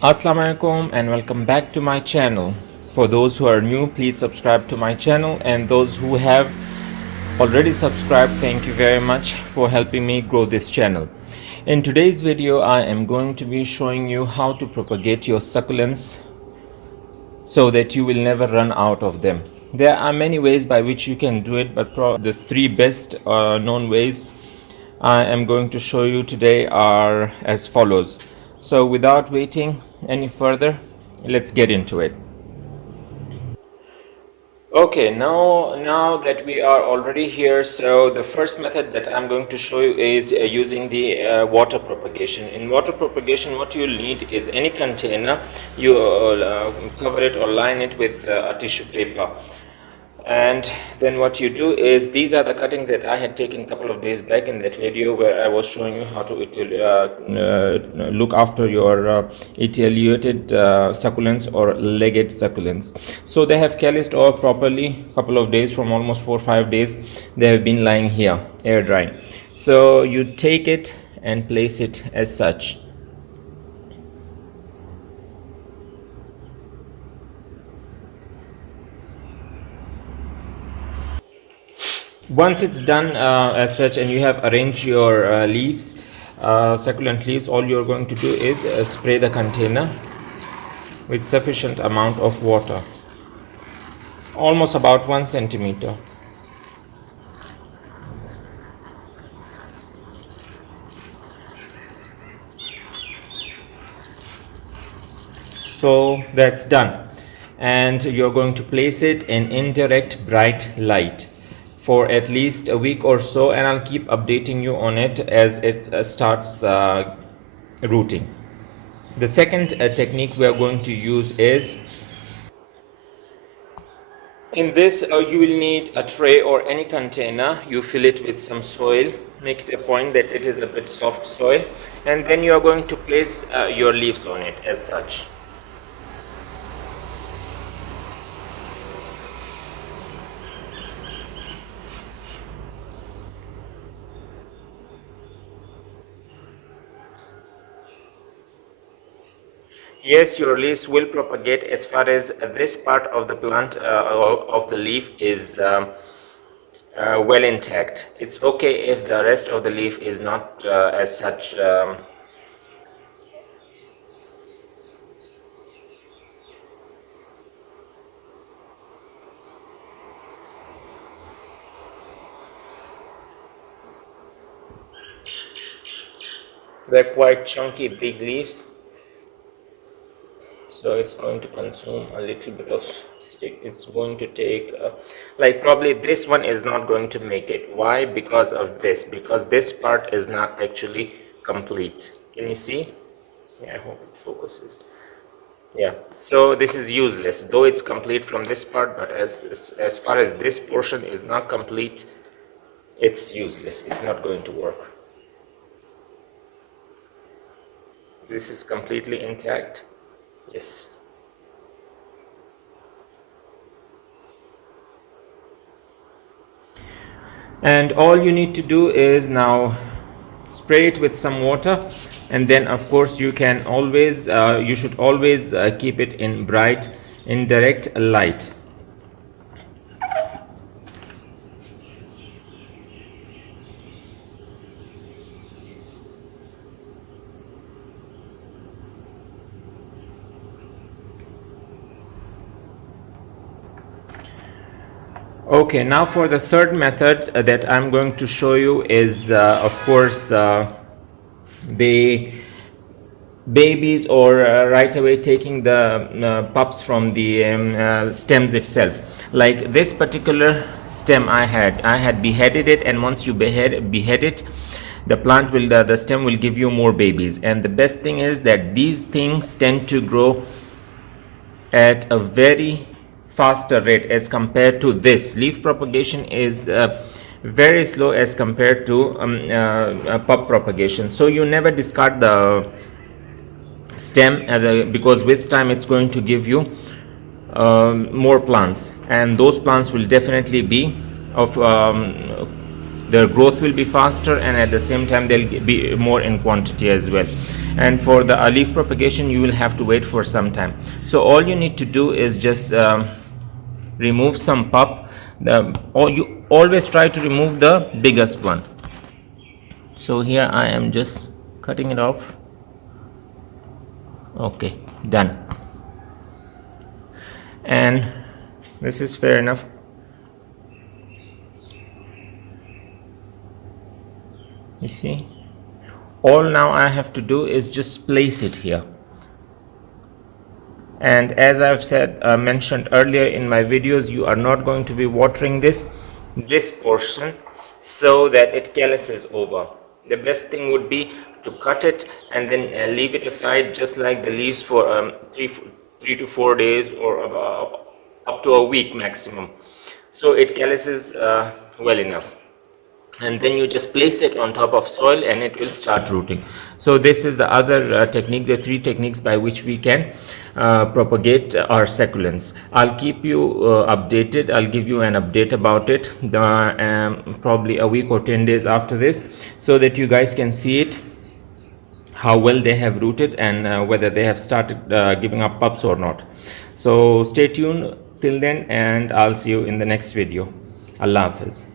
Assalamu alaikum and welcome back to my channel. For those who are new, please subscribe to my channel, and those who have already subscribed, thank you very much for helping me grow this channel. In today's video, I am going to be showing you how to propagate your succulents so that you will never run out of them. There are many ways by which you can do it, but the three best known ways I am going to show you today are as follows. So without waiting any further, let's get into it. Okay, now that we are already here, so the first method that I'm going to show you is using the water propagation. In water propagation, what you'll need is any container. You cover it or line it with a tissue paper. And then what you do is, these are the cuttings that I had taken a couple of days back in that video where I was showing you how to look after your etiolated succulents or legate succulents. So they have calloused off properly, couple of days, from almost 4 or 5 days they have been lying here air drying. So you take it and place it as such. Once it's done as such, and you have arranged your leaves, succulent leaves, all you're going to do is spray the container with sufficient amount of water, almost about 1 centimeter. So that's done, and you're going to place it in indirect bright light for at least a week or so, and I'll keep updating you on it as it starts rooting. The second technique we are going to use is, in this you will need a tray or any container. You fill it with some soil, make it a point that it is a bit soft soil, and then you are going to place your leaves on it as such. Yes, your leaves will propagate as far as this part of the plant of the leaf is well intact. It's okay if the rest of the leaf is not as such. They're quite chunky, big leaves. So it's going to consume a little bit of stick. It's going to take like probably this one is not going to make it. Why? Because of this, because this part is not actually complete. Can you see? Yeah, I hope it focuses. Yeah, so this is useless, though it's complete from this part, but as far as this portion is not complete, it's useless. It's not going to work. This is completely intact. Yes. And all you need to do is now spray it with some water, and then of course you can always you should always keep it in bright indirect light. Okay, now for the third method that I'm going to show you is of course the babies, or right away taking the pups from the stems itself. Like this particular stem I had beheaded it, and once you behead it, the plant will the stem will give you more babies. And the best thing is that these things tend to grow at a very faster rate as compared to this. Leaf propagation is very slow as compared to pup propagation. So you never discard the stem because with time it's going to give you more plants, and those plants will definitely be of their growth will be faster, and at the same time they'll be more in quantity as well. and for the leaf propagation you will have to wait for some time. So all you need to do is just remove some pulp, or you always try to remove the biggest one. So here I am just cutting it off. Okay, done. And this is fair enough. You see, all now I have to do is just place it here. And as I've said, mentioned earlier in my videos, you are not going to be watering this portion so that it calluses over. The best thing would be to cut it and then leave it aside just like the leaves for 3 to 4 days, or up to a week maximum, so it calluses well enough. And then you just place it on top of soil and it will start rooting. So this is the other technique, the 3 techniques by which we can propagate our succulents. I'll keep you updated. I'll give you an update about it probably a week or 10 days after this, so that you guys can see it, how well they have rooted, and whether they have started giving up pups or not. So stay tuned till then, and I'll see you in the next video. Allah Hafiz.